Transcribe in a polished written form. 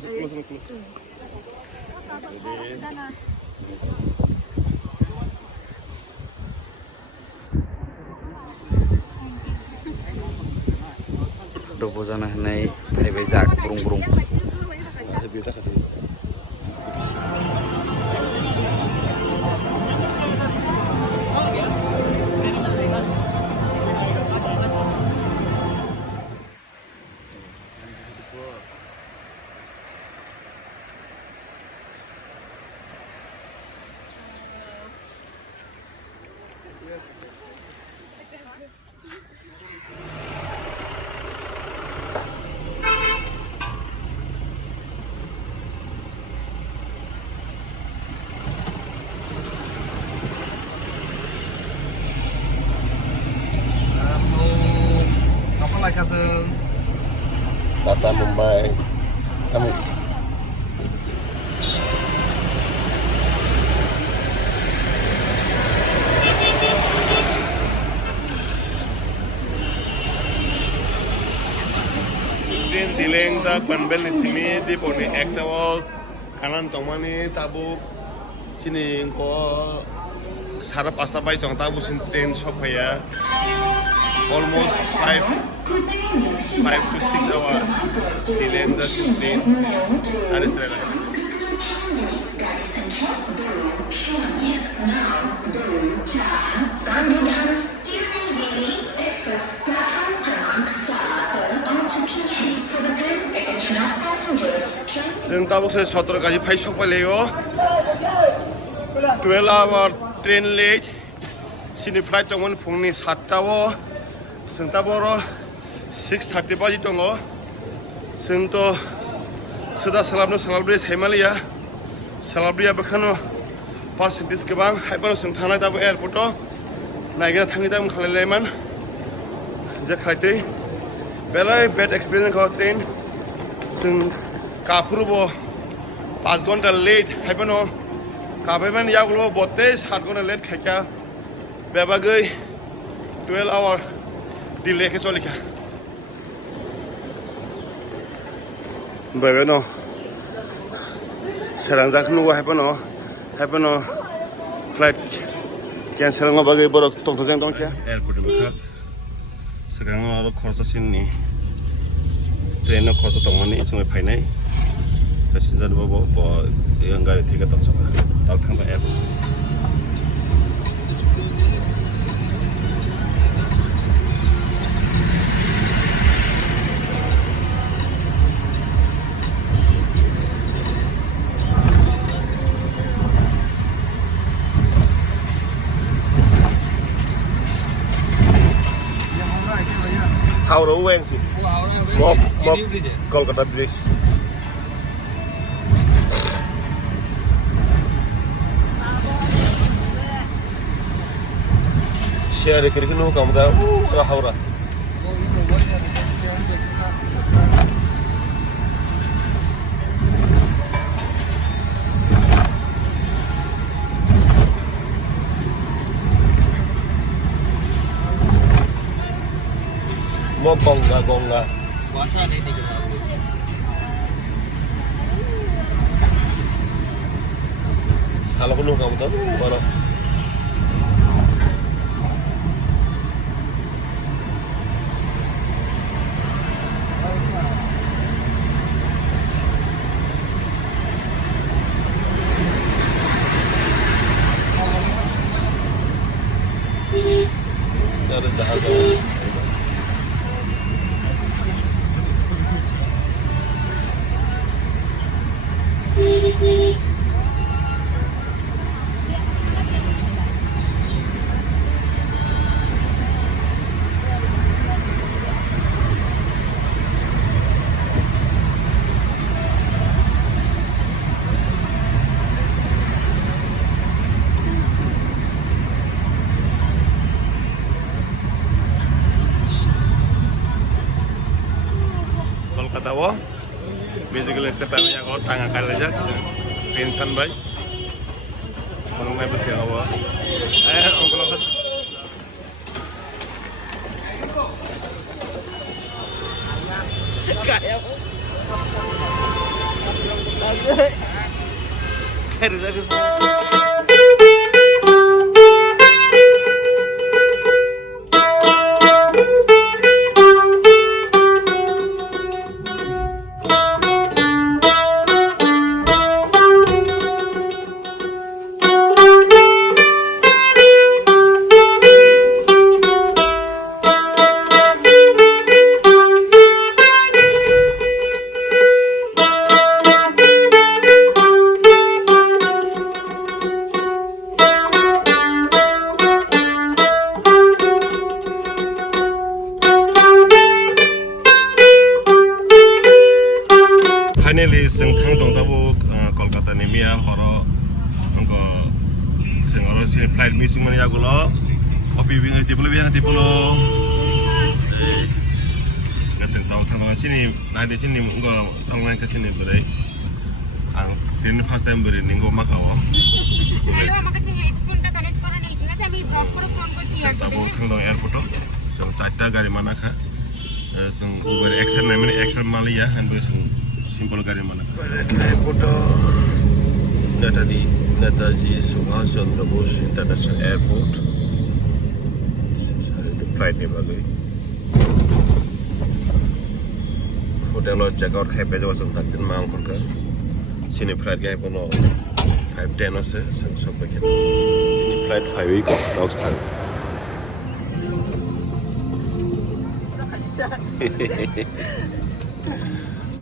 close. Dopo sana naik bezak burung-burung. Biasa kasih. Tata Mumbai kami Din dileng sa panbel ni sini di poni ekta wal kanan tomani tabu sini ko sarap asabay chong tabu sin train shop ya almost 5 to 6 hours delay the train ada cerita Sen tabuk se 17 kaji phai shop leo 12 hour train late sini flight tomon phungni 7 ta wo जों दा बर' 6:30 बाजि दङ जोंथ' सोदा सालाब्रै सायमालिया सालाब्रैया बेखानो पार्सेन्टेज गोबां हायबानो जों थांनाय दाबो एयारपर्टआव नायगिरना थाङै दाबो खालायलायमोन जे खालायदै बेलाय बेड एक्सपिरियेन्स खौ ट्रेन जों काफुरबो 5 घन्टा लेट हायबानो काबायमान यागलो बते 7 घन्टा लेट खायखा बेबागै 12 our delay ke solika bebeno serang jak nu hapono flight cancel ngo bagai borok tong tong tong kya airport baka sekarang aro khorsa sinni train no khorsa tongani sungai phainai passenger bobo bo yang gari tiga tong soba tal thangba airport Haura Uensi. Mob Kolkata Bridge. Share kiri kinu kamu tahu Haura. Mau gonga. Puasa nih kita. Kalau penuh kamu tahu, kalau ada jahat. Tahu, basically setiap kali yang kau tangga kali aja, pensan baik, kalau nggak bersih awal, ongkol kayak Harus aku. Finally, जों थांदों दाबो कलकातानि मिया हरो अंको जों आरो सिनि फ्लाइट मिसिं माने आगोलो अफि बिङै दिपलो गासै थांदों सिनि नायदे सिनि अंको सांलां का सिनि बोरै आं दिनै फार्स्ट टाइम बोरै निंगो माखाओ दाबो थांदों एयारपोर्टआव जों 4टा गारि मानाखा जों उबर एक्सेल नाय माने एक्सेल मालिया होनबो जों Simpel garis mana? Airport Netaji Subhas Chandra Bose International Airport. Flight ni bagai. Hotel lo check out kayak bejo wasam taktin mang korka. Sini flight kayak pono 5:10 ase sampai kita. Ini flight 5 week dogs park.